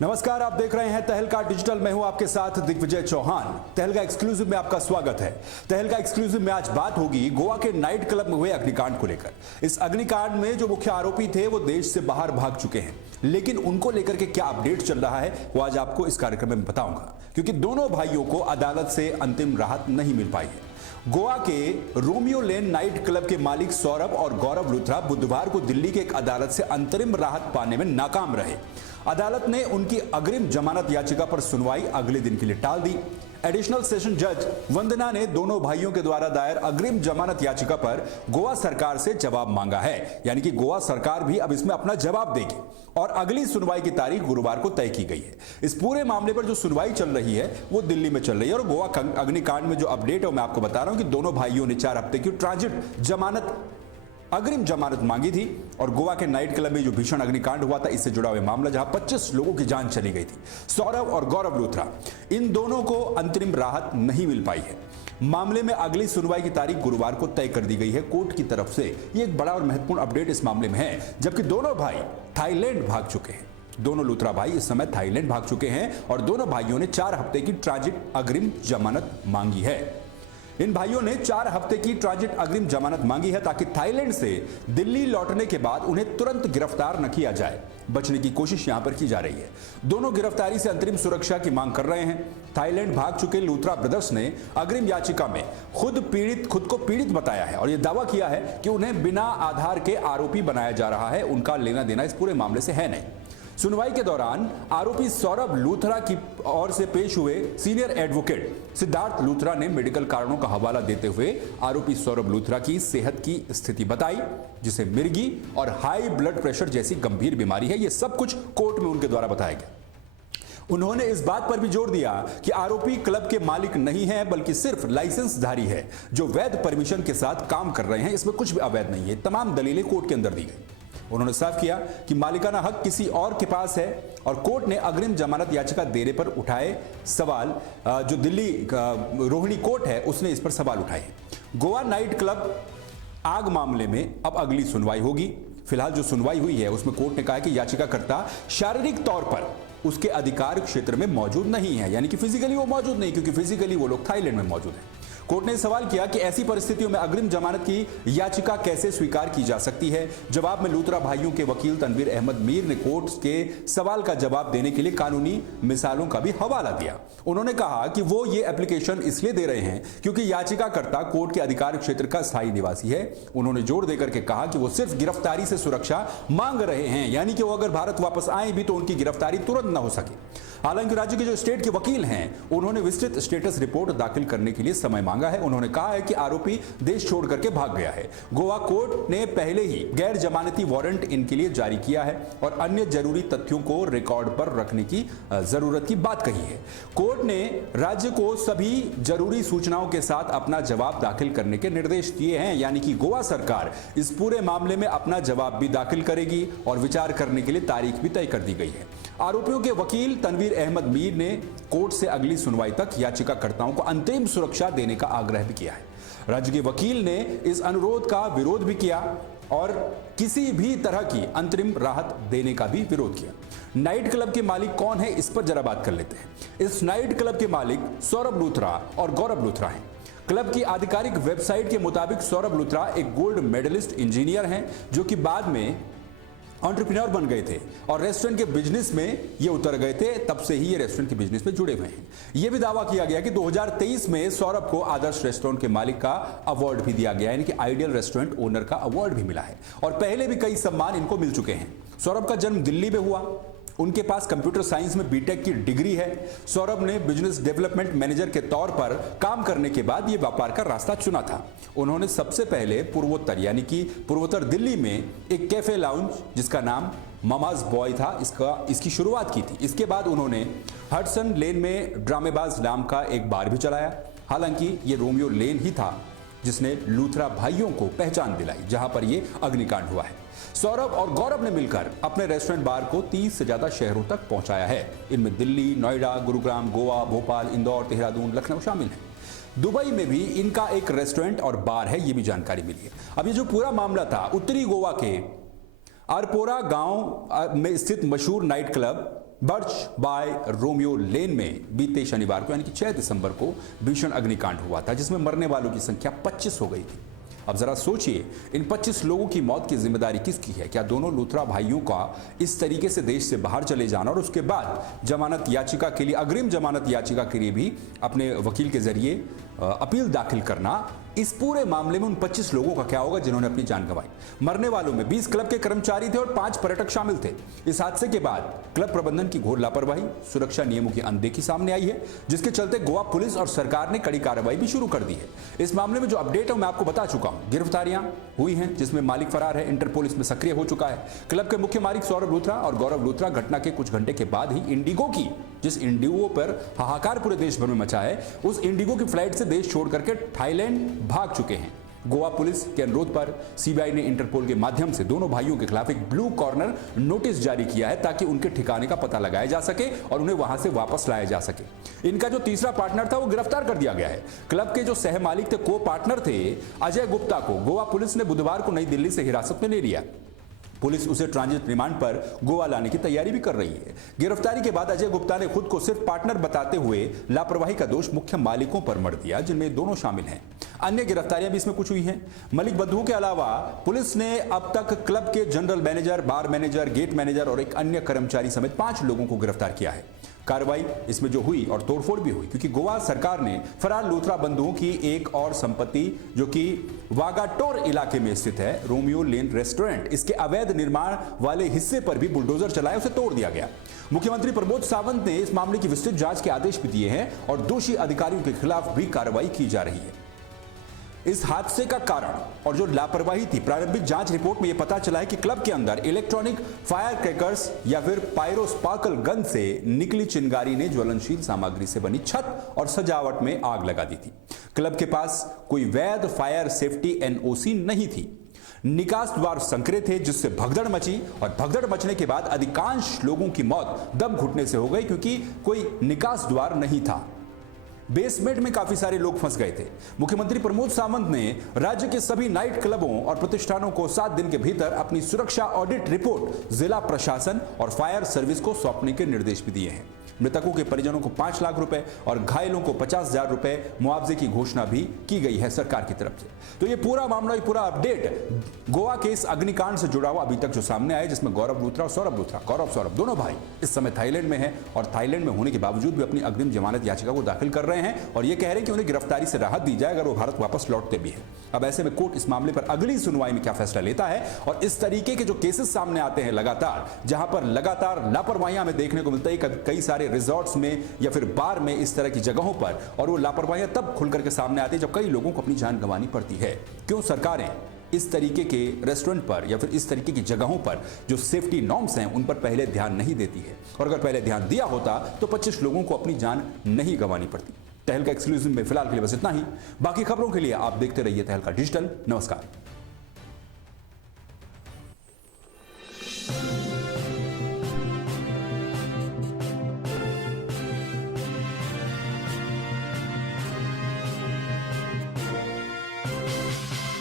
नमस्कार, आप देख रहे हैं तहलका डिजिटल। मैं हूं आपके साथ दिग्विजय चौहान। तहलका एक्सक्लूसिव में आपका स्वागत है। तहलका एक्सक्लूसिव में आज बात होगी गोवा के नाइट क्लब में हुए अग्निकांड को लेकर। इस अग्निकांड में जो मुख्य आरोपी थे वो देश से बाहर भाग चुके हैं, लेकिन उनको लेकर के क्या अपडेट चल रहा है वो आज आपको इस कार्यक्रम में बताऊंगा, क्योंकि दोनों भाइयों को अदालत से अंतिम राहत नहीं मिल पाई है। गोवा के रोमियो लेन नाइट क्लब के मालिक सौरभ और गौरव लूथरा बुधवार को दिल्ली की एक अदालत से अंतरिम राहत पाने में नाकाम रहे। अदालत ने उनकी अग्रिम जमानत याचिका पर सुनवाई अगले दिन के लिए टाल दी। एडिशनल सेशन जज वंदना ने दोनों भाइयों के द्वारा दायर अग्रिम जमानत याचिका पर गोवा सरकार से जवाब मांगा है, यानी कि गोवा सरकार भी अब इसमें अपना जवाब देगी और अगली सुनवाई की तारीख गुरुवार को तय की गई है। इस पूरे मामले पर जो सुनवाई चल रही है वो दिल्ली में चल रही है और गोवा अग्निकांड में जो अपडेट है मैं आपको बता रहा हूं कि दोनों भाइयों ने 4 हफ्ते की ट्रांजिट जमानत अग्रिम जमानत मांगी थी। और गोवा के नाइट क्लब में जो भीषण अग्निकांड हुआ था, इससे जुड़ा हुआ मामला जहां 25 लोगों की जान चली गई थी, सौरभ और गौरव लूथरा, इन दोनों को अंतरिम राहत नहीं मिल पाई है। मामले में अगली सुनवाई की तारीख गुरुवार को तय कर दी गई है कोर्ट की तरफ से। ये एक बड़ा और महत्वपूर्ण अपडेट इस मामले में है, जबकि दोनों भाई थाईलैंड भाग चुके हैं। दोनों लूथरा भाई इस समय थाईलैंड भाग चुके हैं और दोनों भाइयों ने 4 हफ्ते की ट्रांजिट अग्रिम जमानत मांगी है। इन भाइयों ने 4 हफ्ते की ट्रांजिट अग्रिम जमानत मांगी है ताकि थाईलैंड से दिल्ली लौटने के बाद उन्हें तुरंत गिरफ्तार न किया जाए। बचने की कोशिश यहां पर की जा रही है। दोनों गिरफ्तारी से अंतरिम सुरक्षा की मांग कर रहे हैं। थाईलैंड भाग चुके लूथरा ब्रदर्स ने अग्रिम याचिका में खुद को पीड़ित बताया है और यह दावा किया है कि उन्हें बिना आधार के आरोपी बनाया जा रहा है। उनका लेना देना इस पूरे मामले से है नहीं। सुनवाई के दौरान आरोपी सौरभ लूथरा की ओर से पेश हुए सीनियर एडवोकेट सिद्धार्थ लूथरा ने मेडिकल कारणों का हवाला देते हुए आरोपी सौरभ लूथरा की सेहत की स्थिति बताई, जिसे मिर्गी और हाई ब्लड प्रेशर जैसी गंभीर बीमारी है। यह सब कुछ कोर्ट में उनके द्वारा बताया गया। उन्होंने इस बात पर भी जोर दिया कि आरोपी क्लब के मालिक नहीं है, बल्कि सिर्फ लाइसेंसधारी है जो वैध परमिशन के साथ काम कर रहे हैं। इसमें कुछ भी अवैध नहीं है। तमाम दलीलें कोर्ट के अंदर दी गई। उन्होंने साफ किया कि मालिकाना हक किसी और के पास है और कोर्ट ने अग्रिम जमानत याचिका देने पर उठाए सवाल, जो दिल्ली रोहिणी कोर्ट है उसने इस पर सवाल उठाए। गोवा नाइट क्लब आग मामले में अब अगली सुनवाई होगी। फिलहाल जो सुनवाई हुई है उसमें कोर्ट ने कहा कि याचिकाकर्ता शारीरिक तौर पर उसके अधिकार क्षेत्र में मौजूद नहीं है, यानी कि फिजिकली वो मौजूद नहीं, क्योंकि फिजिकली वो लोग थाईलैंड में मौजूद हैं। कोर्ट ने सवाल किया कि ऐसी परिस्थितियों में अग्रिम जमानत की याचिका कैसे स्वीकार की जा सकती है। जवाब में लूथरा भाइयों के वकील तनवीर अहमद मीर ने कोर्ट के सवाल का जवाब देने के लिए कानूनी मिसालों का भी हवाला दिया। उन्होंने कहा कि वो ये एप्लीकेशन इसलिए दे रहे हैं क्योंकि याचिकाकर्ता कोर्ट के अधिकार क्षेत्र का स्थायी निवासी है। उन्होंने जोर देकर के कहा कि वो सिर्फ गिरफ्तारी से सुरक्षा मांग रहे हैं, यानी कि वो अगर भारत वापस आए भी तो उनकी गिरफ्तारी तुरंत न हो सके। हालांकि राज्य के जो स्टेट के वकील हैं उन्होंने विस्तृत स्टेटस रिपोर्ट दाखिल करने के लिए समय मांगा है। उन्होंने कहा है कि आरोपी देश छोड़ करके भाग गया है। गोवा कोर्ट ने पहले ही गैर जमानती वारंट इनके लिए जारी किया है और अन्य जरूरी तथ्यों को रिकॉर्ड पर रखने की जरूरत की बात कही है। कोर्ट ने राज्य को सभी जरूरी सूचनाओं के साथ अपना जवाब दाखिल करने के निर्देश दिए हैं, यानी कि गोवा सरकार इस पूरे मामले में अपना जवाब भी दाखिल करेगी और विचार करने के लिए तारीख भी तय कर दी गई है। आरोपियों के वकील तनवीर अहमद मीर ने कोर्ट से अगली सुनवाई तक याचिकाकर्ताओं को अंतरिम सुरक्षा देने का आग्रह भी किया है। राज्य के वकील ने इस अनुरोध का विरोध भी किया और किसी भी तरह की अंतरिम राहत देने का भी विरोध किया। नाइट क्लब के मालिक कौन है, इस पर जरा बात कर लेते हैं। इस नाइट क्लब के मालिक सौरभ लूथरा और गौरव लूथरा हैं। क्लब की आधिकारिक वेबसाइट के मुताबिक सौरभ लूथरा एक गोल्ड मेडलिस्ट इंजीनियर हैं जो कि बाद में एंटरप्रेन्योर बन गए थे और रेस्टोरेंट के बिजनेस में ये उतर गए थे। तब से ही ये रेस्टोरेंट के बिजनेस में जुड़े हुए हैं। ये भी दावा किया गया कि 2023 में सौरभ को आदर्श रेस्टोरेंट के मालिक का अवार्ड भी दिया गया, यानी कि आइडियल रेस्टोरेंट ओनर का अवार्ड भी मिला है और पहले भी कई सम्मान इनको मिल चुके हैं। सौरभ का जन्म दिल्ली में हुआ। उनके पास कंप्यूटर साइंस में बीटेक की डिग्री है। सौरभ ने बिजनेस डेवलपमेंट मैनेजर के तौर पर काम करने के बाद यह व्यापार का रास्ता चुना था। उन्होंने सबसे पहले पूर्वोत्तर यानी कि पूर्वोत्तर दिल्ली में एक कैफे लाउंज जिसका नाम मामाज बॉय था इसकी शुरुआत की थी। इसके बाद उन्होंने हडसन लेन में ड्रामेबाज नाम का एक बार भी चलाया। हालांकि ये रोमियो लेन ही था जिसने लूथरा भाइयों को पहचान दिलाई जहां पर यह अग्निकांड हुआ है। सौरभ और गौरव ने मिलकर अपने रेस्टोरेंट बार को 30 से ज्यादा शहरों तक पहुंचाया है। इनमें दिल्ली, नोएडा, गुरुग्राम, गोवा, भोपाल, इंदौर, देहरादून, लखनऊ शामिल है। दुबई में भी इनका एक रेस्टोरेंट और बार है, ये भी जानकारी मिली है। अब ये जो पूरा मामला था, उत्तरी गोवा के अरपोरा गांव में स्थित मशहूर night club Birch by Romeo Lane में बीते शनिवार को यानी कि 6 दिसंबर को भीषण अग्निकांड हुआ था, जिसमें मरने वालों की संख्या 25 हो गई थी। अब जरा सोचिए, इन 25 लोगों की मौत की जिम्मेदारी किसकी है? क्या दोनों लूथरा भाइयों का इस तरीके से देश से बाहर चले जाना और उसके बाद जमानत याचिका के लिए, अग्रिम जमानत याचिका के लिए भी अपने वकील के जरिए अपील दाखिल करना, इस पूरे मामले में उन 25 लोगों का क्या होगा जिन्होंने अपनी जान गंवाई? मरने वालों में 20 क्लब के कर्मचारी थे और 5 पर्यटक शामिल थे। इस हादसे के बाद क्लब प्रबंधन की घोर लापरवाही, सुरक्षा नियमों की अनदेखी सामने आई है, जिसके चलते गोवा पुलिस और सरकार ने कड़ी कार्रवाई भी शुरू कर दी है। इस मामले में जो अपडेट है मैं आपको बता चुका हूं। गिरफ्तारियां हुई हैं, जिसमें मालिक फरार है, इंटरपोल इसमें सक्रिय हो चुका है। क्लब के मुख्य मालिक सौरभ लूथरा और गौरव लूथरा घटना के कुछ घंटे के बाद ही इंडिगो की, जिस इंडिगो पर हाहाकार पूरे देश भर में मचा है, उस इंडिगो की फ्लाइट से देश छोड़ करके थाईलैंड भाग चुके हैं। गोवा पुलिस के अनुरोध पर सीबीआई ने इंटरपोल के माध्यम से दोनों भाइयों के खिलाफ एक ब्लू कॉर्नर नोटिस जारी किया है, ताकि उनके ठिकाने का पता लगाया जा सके और उन्हें वहां से वापस लाया जा सके। इनका जो तीसरा पार्टनर था वो गिरफ्तार कर दिया गया है। क्लब के जो सह मालिक थे, को पार्टनर थे अजय गुप्ता को गोवा पुलिस ने बुधवार को नई दिल्ली से हिरासत में ले लिया। पुलिस उसे ट्रांजिट रिमांड पर गोवा लाने की तैयारी भी कर रही है। गिरफ्तारी के बाद अजय गुप्ता ने खुद को सिर्फ पार्टनर बताते हुए लापरवाही का दोष मुख्य मालिकों पर मढ़ दिया, जिनमें दोनों शामिल हैं। अन्य गिरफ्तारियां भी इसमें कुछ हुई हैं। मलिक बद्दू के अलावा पुलिस ने अब तक क्लब के जनरल मैनेजर, बार मैनेजर, गेट मैनेजर और एक अन्य कर्मचारी समेत 5 लोगों को गिरफ्तार किया है। कार्रवाई इसमें जो हुई और तोड़फोड़ भी हुई, क्योंकि गोवा सरकार ने फरार लूथरा बंधुओं की एक और संपत्ति, जो कि वागाटोर इलाके में स्थित है, रोमियो लेन रेस्टोरेंट, इसके अवैध निर्माण वाले हिस्से पर भी बुलडोजर चलाया, उसे तोड़ दिया गया। मुख्यमंत्री प्रमोद सावंत ने इस मामले की विस्तृत जांच के आदेश भी दिए हैं और दोषी अधिकारियों के खिलाफ भी कार्रवाई की जा रही है। इस हादसे का कारण और जो लापरवाही थी, प्रारंभिक जांच रिपोर्ट में यह पता चला है कि क्लब के अंदर इलेक्ट्रॉनिक फायर क्रैकर्स या फिर पायरोस्पार्कल गन से निकली चिंगारी ने ज्वलनशील सामग्री से बनी छत और सजावट में आग लगा दी थी। क्लब के पास कोई वैध फायर सेफ्टी एनओसी नहीं थी। निकास द्वार संकरे थे, जिससे भगदड़ मची और भगदड़ मचने के बाद अधिकांश लोगों की मौत दम घुटने से हो गई, क्योंकि कोई निकास द्वार नहीं था। बेसमेंट में काफी सारे लोग फंस गए थे। मुख्यमंत्री प्रमोद सावंत ने राज्य के सभी नाइट क्लबों और प्रतिष्ठानों को 7 दिन के भीतर अपनी सुरक्षा ऑडिट रिपोर्ट जिला प्रशासन और फायर सर्विस को सौंपने के निर्देश भी दिए हैं। मृतकों के परिजनों को 5 लाख रुपए और घायलों को 50,000 रुपए मुआवजे की घोषणा भी की गई है सरकार की तरफ से। तो ये पूरा मामला, ये पूरा अपडेट गोवा के इस अग्निकांड से जुड़ा हुआ अभी तक जो सामने आया, जिसमें गौरव लूथरा और सौरभ लूथरा, गौरव सौरभ दोनों भाई इस समय थाईलैंड में हैं और थाईलैंड में होने के बावजूद भी अपनी अग्रिम जमानत याचिका को दाखिल कर रहे हैं और ये कह रहे हैं कि उन्हें गिरफ्तारी से राहत दी जाए अगर वो भारत वापस लौटते भी हैं। अब ऐसे में कोर्ट इस मामले पर अगली सुनवाई में क्या फैसला लेता है और इस तरीके के जो केसेस सामने आते हैं लगातार, जहां पर लगातार लापरवाहियां हमें देखने को मिलती है कई सारे रिजॉर्ट्स में या फिर बार में, इस तरह की जगहों पर, और वो लापरवाहियां तब खुल करके सामने आती है जब कई लोगों को अपनी जान गंवानी पड़ती है। क्यों सरकारें इस तरीके के रेस्टोरेंट पर या फिर इस तरीके की जगहों पर जो सेफ्टी नॉर्म्स हैं उन पर पहले ध्यान नहीं देती है? और अगर पहले ध्यान दिया होता तो 25 लोगों को अपनी जान नहीं गंवानी पड़ती। तहलका एक्सक्लूसिव में फिलहाल के लिए बस इतना ही। बाकी खबरों के लिए आप देखते रहिए तहलका डिजिटल। नमस्कार।